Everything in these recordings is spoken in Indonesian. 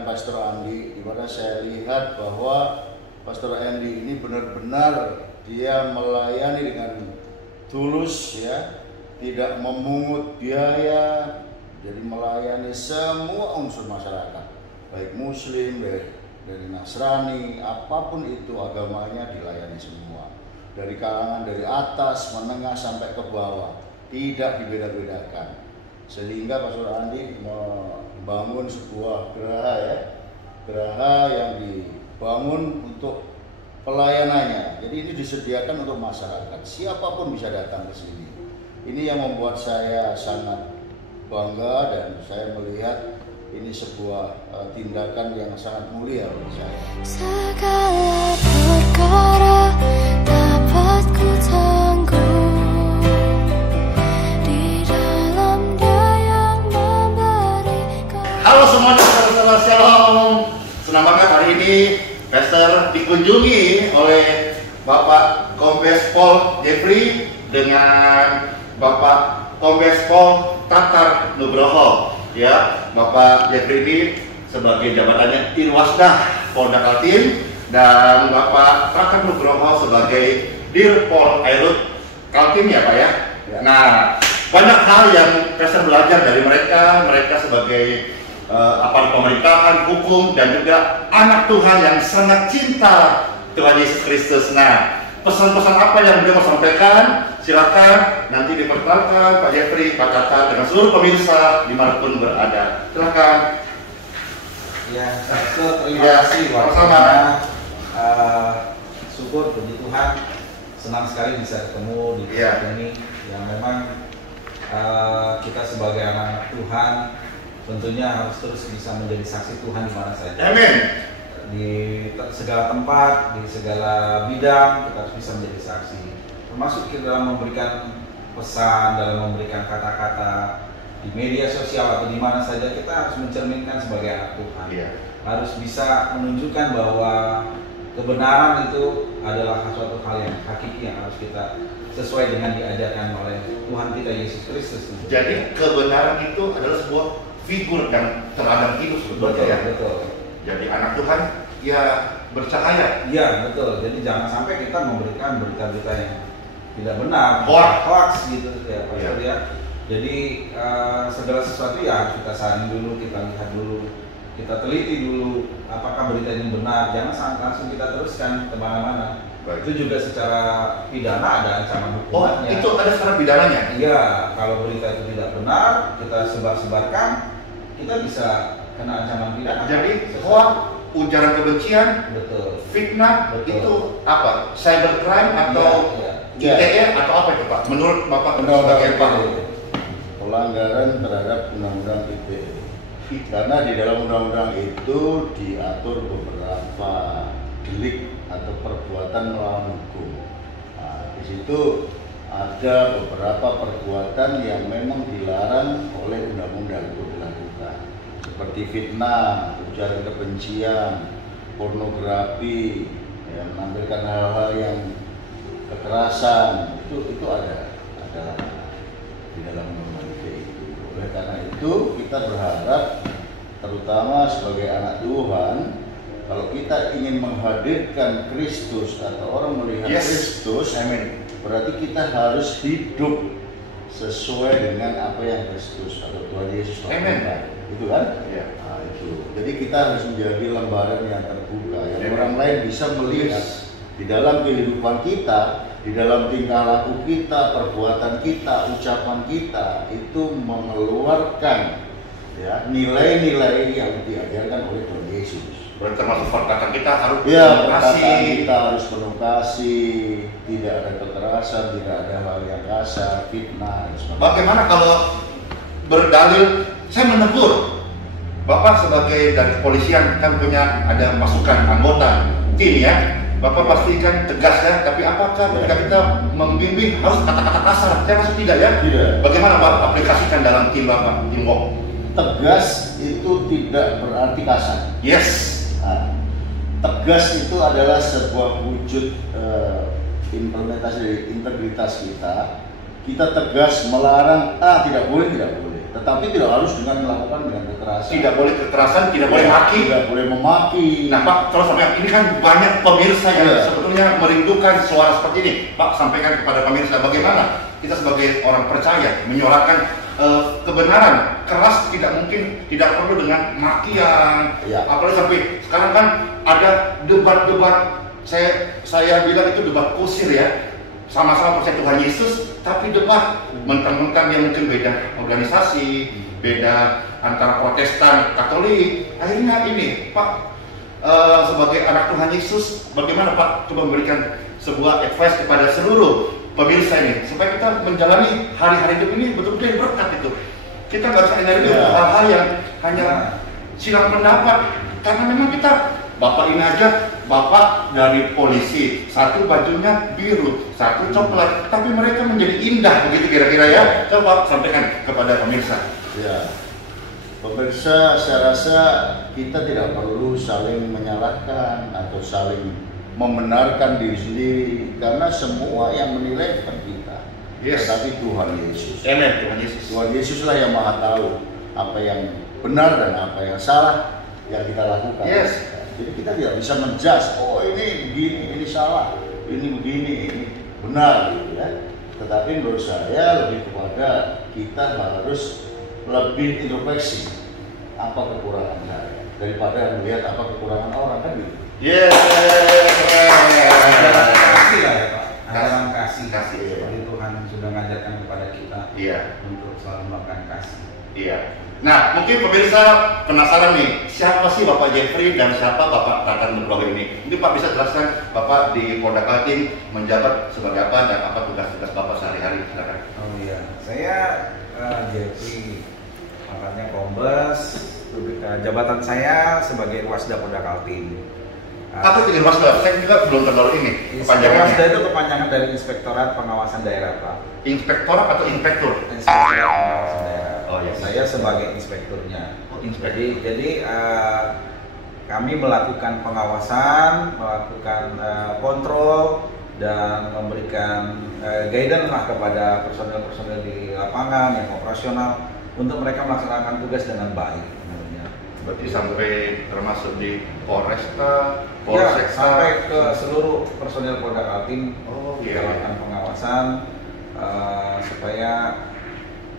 dengan Pastor Andi, di mana saya lihat bahwa Pastor Andi ini benar-benar dia melayani dengan tulus ya, tidak memungut biaya, jadi melayani semua unsur masyarakat, baik Muslim, dari Nasrani, apapun itu agamanya dilayani semua, dari kalangan dari atas, menengah sampai ke bawah, tidak dibeda-bedakan. Sehingga Pastor Andi membangun sebuah geraha ya, geraha yang dibangun untuk pelayanannya. Jadi ini disediakan untuk masyarakat, siapapun bisa datang ke sini. Ini yang membuat saya sangat bangga dan saya melihat ini sebuah tindakan yang sangat mulia bagi saya. Segala perkara dapat ku tangguh di dalam Dia yang memberikan. Halo semuanya, saudara Shalom. Senang banget hari ini Pastor dikunjungi oleh Bapak Kombes Pol Jeffrey dengan Bapak Kombes Pol Tatar Nugroho. Ya, Bapak Jeffrey ini sebagai jabatannya Irwasdah Polda Kaltim dan Bapak Tatar Nugroho sebagai Dirpol Airut Kaltim ya Pak ya. Nah, banyak hal yang saya belajar dari mereka sebagai aparat pemerintahan, hukum dan juga anak Tuhan yang sangat cinta Tuhan Yesus Kristus. Nah, pesan-pesan apa yang beliau mau sampaikan? Silakan nanti diperkenalkan Pak Jeffrey, Pak Tatar dengan seluruh pemirsa dimanapun berada. Silakan. Ya, terima kasih sama-sama. Syukur puji Tuhan, senang sekali bisa ketemu di tempat ini. Yang memang kita sebagai anak Tuhan tentunya harus terus bisa menjadi saksi Tuhan di mana saja. Amin. Di segala tempat, di segala bidang kita harus bisa menjadi saksi. Termasuk kita dalam memberikan pesan, dalam memberikan kata-kata di media sosial atau di mana saja kita harus mencerminkan sebagai anak Tuhan. Harus bisa menunjukkan bahwa kebenaran itu adalah suatu hal yang hakiki yang harus kita sesuai dengan diajarkan oleh Tuhan kita Yesus Kristus. Jadi kebenaran itu adalah sebuah figur yang terhadap hidup sebetulnya ya. Betul. Jadi anak Tuhan ya bercahaya. Iya betul. Jadi jangan sampai kita memberikan berita-berita yang tidak benar, hoax gitu ya Pak ya. Jadi segala sesuatu ya kita saring dulu, kita lihat dulu, kita teliti dulu apakah berita ini benar. Jangan langsung kita teruskan kemana-mana. Itu juga secara pidana ada ancaman hukumannya. Oh, itu ada secara pidananya? Iya, kalau berita itu tidak benar, kita sebarkan, kita bisa kena ancaman pidana. Jadi hoax, ujaran kebencian, betul, fitnah, betul. Itu apa? Cybercrime atau ITE atau apa itu Pak? Menurut Bapak sebagai Pak? Pelanggaran terhadap undang-undang ITE. Karena di dalam undang-undang itu diatur beberapa delik atau perbuatan melawan hukum. Nah, di situ ada beberapa perbuatan yang memang dilarang oleh undang-undang itu dilakukan, seperti fitnah, ujaran kebencian, pornografi, ya, menampilkan hal-hal yang kekerasan, itu ada di dalam undang-undang itu. Oleh karena itu kita berharap, terutama sebagai anak Tuhan, kalau kita ingin menghadirkan Kristus atau orang melihat Kristus, amin, berarti kita harus hidup sesuai dengan apa yang Kristus atau Tuhan Yesus lakukan. Itu kan? Ya. Nah, itu. Jadi kita harus menjadi lembaran yang terbuka, yang orang lain bisa melihat di dalam kehidupan kita, di dalam tingkah laku kita, perbuatan kita, ucapan kita itu mengeluarkan ya nilai-nilai yang diajarkan oleh Tuhan Yesus. Termasuk perkataan kita harus kita harus penuh kasih, tidak ada kekerasan, tidak ada hal yang kasar, fitnah, dan sebagainya. Bagaimana kalau berdalil saya menegur Bapak sebagai dari kepolisian kan punya ada masukan anggota tim ya, Bapak pastikan tegas ya, tapi apakah ketika kita membimbing harus kata-kata kasar? Saya rasa tidak ya. Tidak. Bagaimana Bapak aplikasikan dalam tim Bapak, tim WOK? Tegas itu tidak berarti kasar. Yes. Nah, tegas itu adalah sebuah wujud implementasi dari integritas kita. Kita tegas melarang tidak boleh, tidak boleh. tetapi tidak harus dengan melakukan dengan kekerasan. Tidak boleh kekerasan, tidak boleh maki. Tidak boleh memaki. Nah Pak, kalau sampai ini kan banyak pemirsa yang Iya. sebetulnya merindukan suara seperti ini. Pak, sampaikan kepada pemirsa bagaimana kita sebagai orang percaya menyuarakan kebenaran. Keras tidak mungkin, tidak perlu dengan makian. Iya. Apalagi sampai sekarang kan ada debat-debat, saya bilang itu debat kusir ya. Sama-sama percaya Tuhan Yesus, tapi debat mentang-mentang yang mungkin beda organisasi, beda antara Protestan, Katolik. Akhirnya ini, Pak, sebagai anak Tuhan Yesus, bagaimana Pak coba memberikan sebuah advice kepada seluruh pemirsa ini supaya kita menjalani hari-hari hidup ini betul-betul berkat itu. Kita nggak bisa energi Ya. hal-hal yang hanya silang pendapat, karena memang kita Bapak ini aja, Bapak dari polisi, satu bajunya biru, satu coklat, tapi mereka menjadi indah begitu kira-kira ya. Coba sampaikan kepada pemirsa. Ya, pemirsa, saya rasa kita tidak perlu saling menyalahkan atau saling membenarkan diri sendiri, karena semua yang menilai bukan kita, Yes. tetapi Tuhan Yesus. Amen, Tuhan Yesus. Tuhan Yesuslah yang maha tahu apa yang benar dan apa yang salah yang kita lakukan. Yes. Jadi kita tidak bisa menjudge, oh ini begini, ini salah, ini begini, ini benar gitu ya. Tetapi menurut saya lebih kepada kita harus lebih introspeksi apa kekurangan saya daripada melihat apa kekurangan orang, kan gitu. Yes. Ajaran kasih lah ya Pak. Ajaran kasih. Kasih. Seperti Tuhan sudah mengajarkan kepada kita Iya. untuk selalu melakukan kasih. Iya. Nah, mungkin pemirsa penasaran nih, siapa sih Bapak Jeffrey dan siapa Bapak Tatan Nugroho ini? Ini Pak bisa jelaskan, Bapak di Polda Kaltim menjabat sebagai apa dan apa tugas-tugas Bapak sehari-hari? Silakan. Oh iya, saya Jeffrey, pangkatnya Kombes. Jabatan saya sebagai Wasda Polda Kaltim. Apa itu Wasda? Saya juga belum terlalu ini Wasda kepanjangannya. itu kepanjangan dari Inspektorat Pengawasan Daerah Pak. Inspektorat atau inspektur? Inspektorat Pengawasan Daerah. Oh, iya. Saya sebagai inspekturnya. Oh, inspektur. Jadi kami melakukan pengawasan, melakukan kontrol dan memberikan guidance lah kepada personel-personel di lapangan yang operasional untuk mereka melaksanakan tugas dengan baik. Sebenarnya. Berarti sampai termasuk di Polresta, Ya, Polsekta, sampai ke seluruh personel Polda Kaltim Oh, kita iya. lakukan pengawasan supaya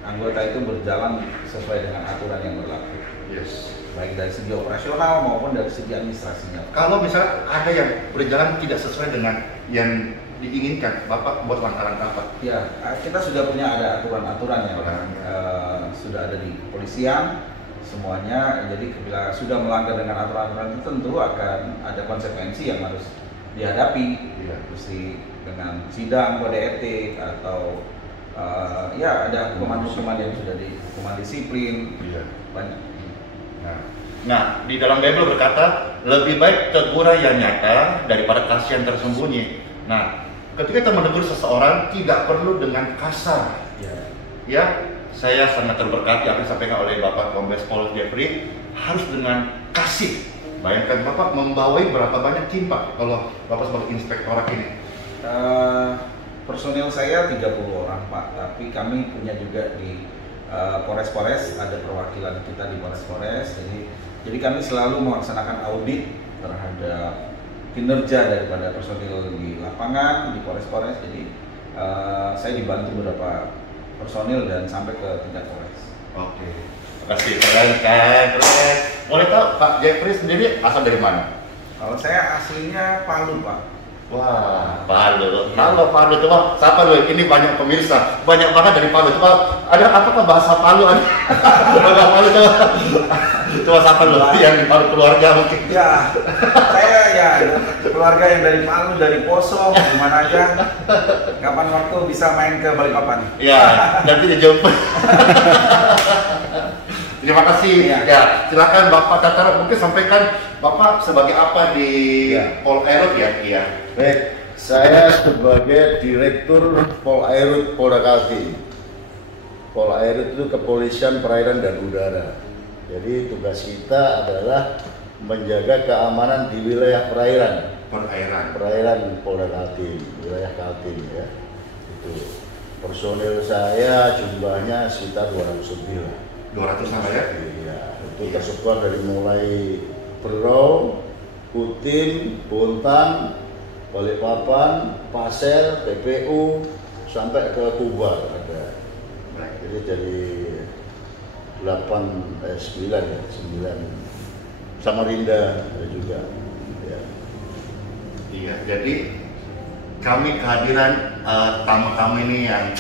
anggota itu berjalan sesuai dengan aturan yang berlaku, Yes. baik dari segi operasional maupun dari segi administrasinya. Kalau misalnya ada yang berjalan tidak sesuai dengan yang diinginkan, Bapak buat lantaran apa? Ya, kita sudah punya ada aturan-aturan yang sudah ada di kepolisian semuanya. Jadi bila sudah melanggar dengan aturan-aturan itu tentu akan ada konsekuensi yang harus dihadapi. Iya. Mesti dengan sidang kode etik atau ya ada hukuman-hukuman yang sudah hukuman disiplin Iya. banyak. Nah, di dalam Bible berkata, lebih baik teguran yang nyata daripada kasihan tersembunyi. Nah, ketika kita menegur seseorang tidak perlu dengan kasar. Ya. Ya, saya sangat terberkati apa yang disampaikan oleh Bapak Kombes Pol Jeffrey, harus dengan kasih. Bayangkan Bapak membawai berapa banyak tim Pak kalau Bapak sebagai inspektorat ini. Personil saya 30 orang Pak, tapi kami punya juga di Polres-Polres, ada perwakilan kita di Polres-Polres. Jadi kami selalu melaksanakan audit terhadap kinerja daripada personil di lapangan, di Polres-Polres. Jadi saya dibantu beberapa personil dan sampai ke tingkat Polres. Oke. Terima kasih, keren. Boleh tahu Pak Jeffrey sendiri asal dari mana? Kalau saya aslinya Palu Pak. Wah, Palu. Halo Palu, coba siapa lu? Ini banyak pemirsa, banyak banget dari Palu. Coba ada apakah bahasa Palu ada? Bahasa Palu coba siapa lu? Yang di Palu keluarga mungkin. Ya, saya ya keluarga yang dari Palu, dari Poso, di mana aja. Kapan waktu bisa main ke Balikpapan? Ya, nanti dijemput. Terima kasih. Ya. Ya, silakan Bapak Tatara mungkin sampaikan Bapak sebagai apa di Ya. Polairut ya? Iya. Baik, saya sebagai Direktur Polairut Polda Kaltim. Polairut itu Kepolisian Perairan dan Udara. Jadi tugas kita adalah menjaga keamanan di wilayah perairan Perairan. Polda Kaltim, wilayah Kaltim ya. Itu. Personil saya jumlahnya sekitar 200 lebih lah. 200 sama ya? Iya, itu tersebar dari mulai Berau, Kutin, Bontang, Balikpapan, Pasir, PPU, sampai ke Tubar ada. Jadi dari 9 ya, 9 Samarinda ada juga. Ya. Iya, jadi kami kehadiran tamu-tamu ini yang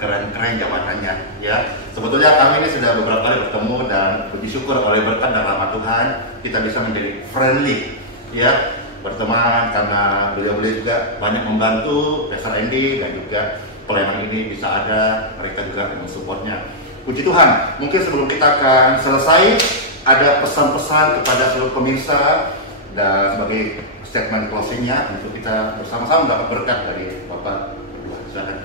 keren-keren jabatannya ya. Sebetulnya kami ini sudah beberapa kali bertemu dan puji syukur oleh berkat dan rahmat Tuhan kita bisa menjadi friendly ya, berteman karena beliau-beliau juga banyak membantu Pastor Andy dan juga pelayanan ini bisa ada, mereka juga mensupportnya. Puji Tuhan, mungkin sebelum kita akan selesai ada pesan-pesan kepada seluruh pemirsa dan sebagai statement closingnya untuk kita bersama-sama mendapat berkat dari Bapak berdua. Silakan.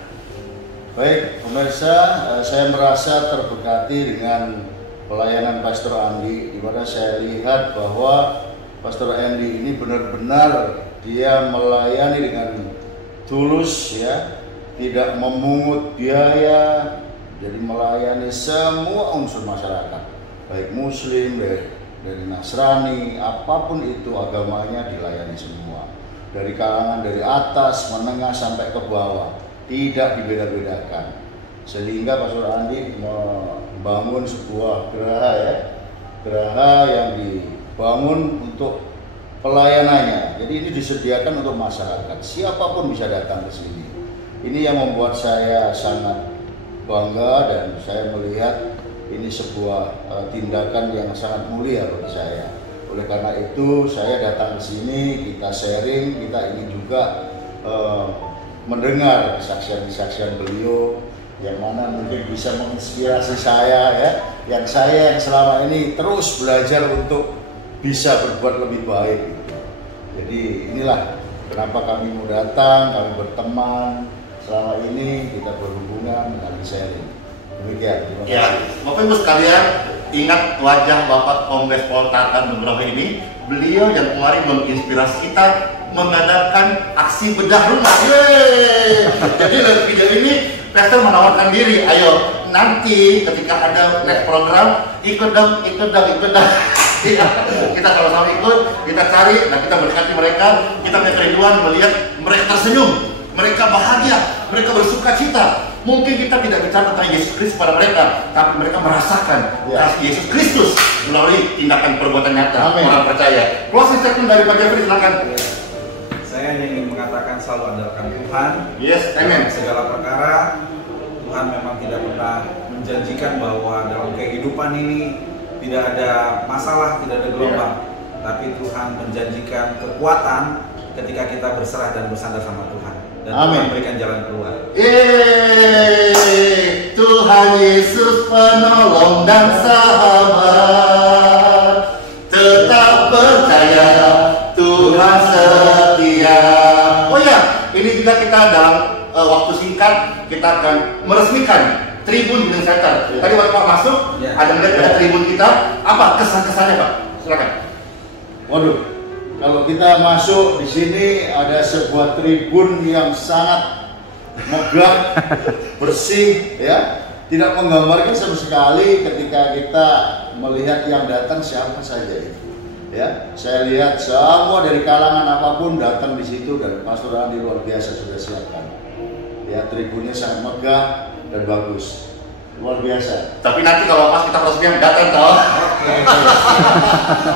Baik, pemirsa, saya merasa terberkati dengan pelayanan Pastor Andi, di mana saya lihat bahwa Pastor Andi ini benar-benar dia melayani dengan tulus ya, tidak memungut biaya, jadi melayani semua unsur masyarakat, baik Muslim, dari Nasrani, apapun itu agamanya dilayani semua, dari kalangan dari atas, menengah sampai ke bawah. Tidak dibeda-bedakan, sehingga Pastor Andi membangun sebuah geraha ya, geraha yang dibangun untuk pelayanannya. Jadi ini disediakan untuk masyarakat, siapapun bisa datang ke sini. Ini yang membuat saya sangat bangga dan saya melihat ini sebuah tindakan yang sangat mulia bagi saya. Oleh karena itu saya datang ke sini, kita sharing, kita ingin juga mendengar kesaksian-kesaksian beliau yang mana mungkin bisa menginspirasi saya ya, yang saya yang selama ini terus belajar untuk bisa berbuat lebih baik gitu. Jadi inilah kenapa kami mau datang, kami berteman selama ini, kita berhubungan dan sharing. Demikian. Ya, Bapak Ibu sekalian, ingat wajah Bapak Kombes Pol Tatan Nugroho ini, beliau yang kemarin menginspirasi kita mengadakan aksi bedah rumah. Yeay! Jadi dalam video ini Pastor menawarkan diri, ayo nanti ketika ada next program ikut dong. Ya, kita sama-sama ikut, kita cari, nah kita mendekati mereka, kita punya kerinduan melihat mereka tersenyum, mereka bahagia, mereka bersuka cita. Mungkin kita tidak bicara tentang Yesus Kristus pada mereka, tapi mereka merasakan kasih Yesus Kristus melalui tindakan perbuatan nyata. Orang percaya. Closing statement dari Pak Jeffrey, silakan. Saya hanya ingin mengatakan selalu andalkan Tuhan. Yes, amen. Segala perkara Tuhan memang tidak pernah menjanjikan bahwa dalam kehidupan ini tidak ada masalah, tidak ada gelombang. Tapi Tuhan menjanjikan kekuatan ketika kita berserah dan bersandar sama Tuhan. Dan Tuhan memberikan jalan keluar. Yeay, Tuhan Yesus penolong dan sahabat, tetap percaya Tuhan setia. Oh ya, ini juga kita dalam waktu singkat kita akan meresmikan Tribun Gunung Center. Tadi waktu Pak masuk, ada melihat ada tribun kita. Apa kesan-kesannya Pak? Silakan. Waduh, kalau kita masuk di sini ada sebuah tribun yang sangat megah, bersih, ya, tidak menggambarkan sama sekali ketika kita melihat yang datang siapa saja itu. Ya, saya lihat semua dari kalangan apapun datang di situ dan Pastor Andi luar biasa sudah siapkan. Ya, tribunnya sangat megah dan bagus, luar biasa. Tapi nanti kalau pas kita resmikan datang toh.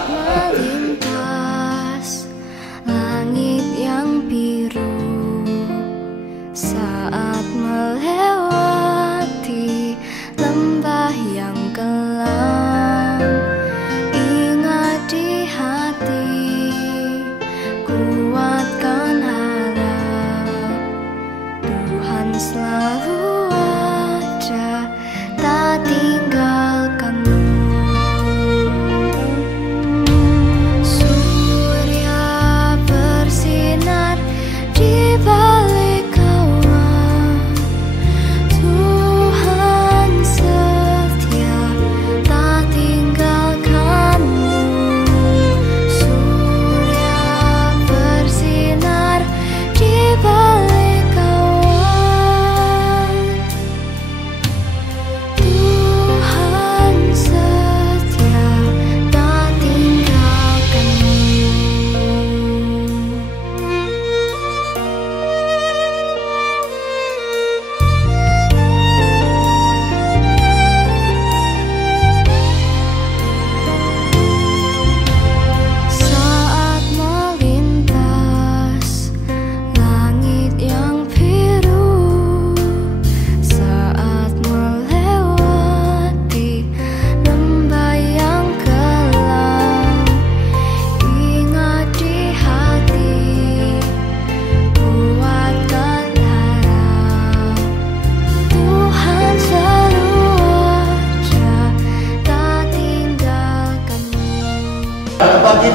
Melintas langit yang biru saat melewati lembah yang kelam. Ingat di hati, kuatkan harap, Tuhan selalu ada, tak tinggalkanmu.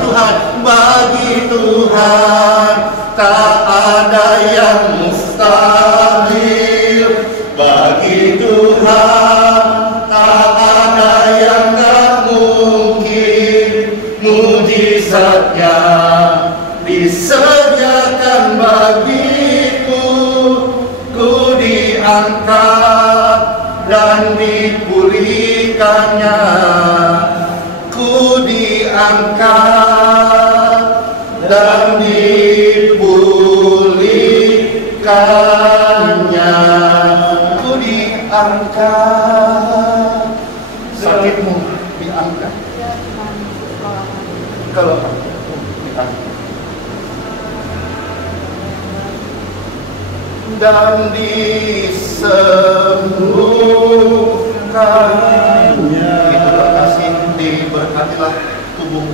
Tuhan, bagi Tuhan tak ada yang mustahil. Bagi Tuhan tak ada yang tak mungkin. Mujizatnya disediakan bagiku. Ku diangkat dan dipulihkannya. Ku diangkat dan dipulihkannya. Ku diangkat. Sakitmu diangkat. Kalau diangkat dan disembuhkannya. Itulah kasih, diberkatilah tubuh,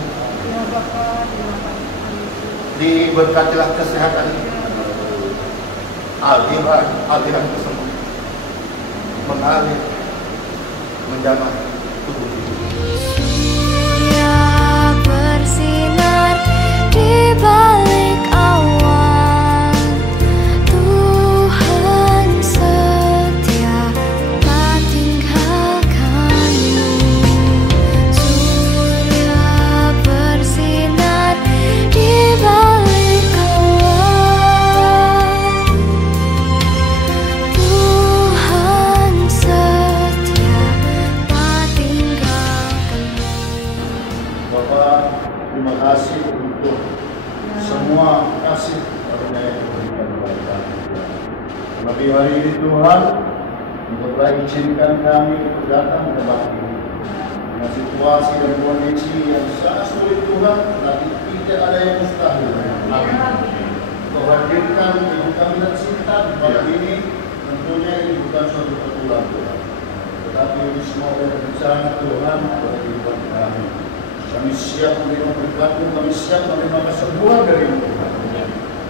diberkatilah kesehatan, aliran kesembuhan mengalir menjamah tubuh ini. Surya bersinar di balik awan, Tuhan setia tak tinggalkanmu. Surya bersinar di balik awan, Tuhan setia tak tinggalkanmu. Bapak, terima kasih untuk semua kasih karunia yang diberikan kepada kami. Terlebih hari ini Tuhan, untuk telah izinkan kami untuk datang ke tempat ini. Dengan situasi dan kondisi yang sangat sulit Tuhan, tapi tidak ada yang mustahil. Amin. Kau hadirkan ibu kami tercinta di tempat ini, tentunya ini bukan suatu kebetulan Tuhan. Tetapi ini semua adalah rencana Tuhan pada kehidupan kami. Kami siap menerima berkat-Mu, kami siap menerima kesembuhan dari-Mu Tuhan.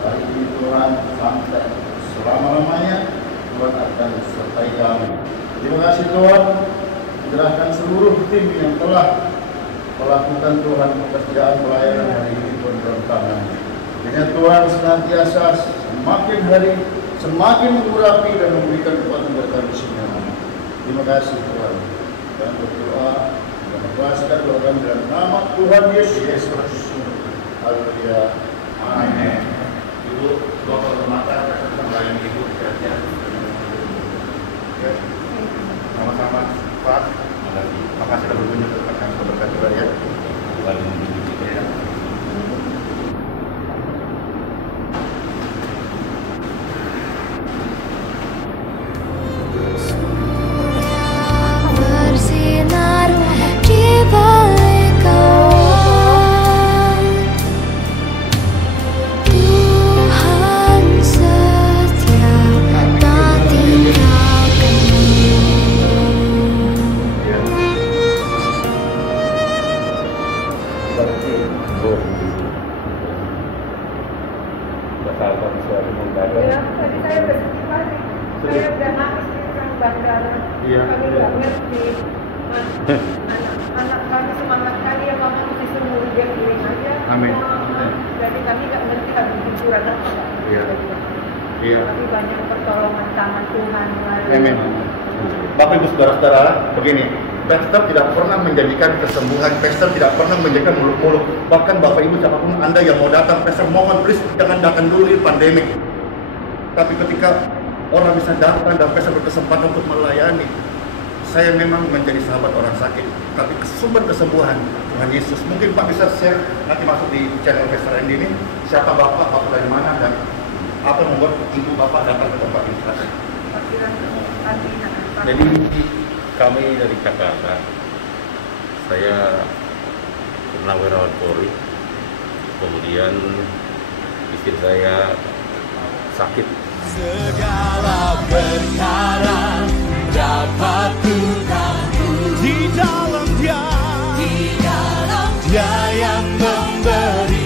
Hari ini Tuhan, sampai selama-lamanya Tuhan akan sertai kami. Terima kasih Tuhan, menyerahkan seluruh tim yang telah melakukan Tuhan pekerjaan pelayanan hari ini Tuhan dalam tangan. Dengan Tuhan senantiasa semakin hari semakin mengurapi dan memberikan kekuatan berkat di sini. Terima kasih Tuhan. Dan berdoa dan membahaskan doa kami dalam nama Tuhan Yesus Kristus. Haleluya. Amin. Ibu, Bapak bermata akan melayani Ibu di kerja. Ya. Sama-sama, Pak. Terima kasih sudah berkunjung ke tempat kami berkat juga ya. Tuhan membimbing kita ya. Bersinar di balik awan, Tuhan setia tak tinggalkanmu. Ya, tadi saya bersedih banget. Saya udah nangis di depan bandara. Iya. Kami nggak ngerti. Mas, anak kami semangat kali ya, mama mesti sembuh, dia kirim aja. Amin. Jadi kami nggak ngerti habis hiburan apa. Iya. Iya. Tapi banyak pertolongan tangan Tuhan melalui. Amin. Bapak Ibu saudara-saudara, begini, Pastor tidak pernah menjanjikan kesembuhan, Pastor tidak pernah menjanjikan muluk-muluk. Bahkan Bapak Ibu siapapun Anda yang mau datang, Pastor mohon please jangan datang dulu di pandemik. Tapi ketika orang bisa datang dan Pastor berkesempatan untuk melayani, saya memang menjadi sahabat orang sakit. Tapi sumber kesembuhan Tuhan Yesus. Mungkin Pak bisa share nanti masuk di channel Pastor Andy ini, siapa Bapak dari mana dan apa yang membuat Ibu Bapak datang ke tempat ini. Jadi kami dari Jakarta, saya purnawirawan Polri, kemudian istri saya sakit. Segala perkara dapat ku di dalam Dia yang memberi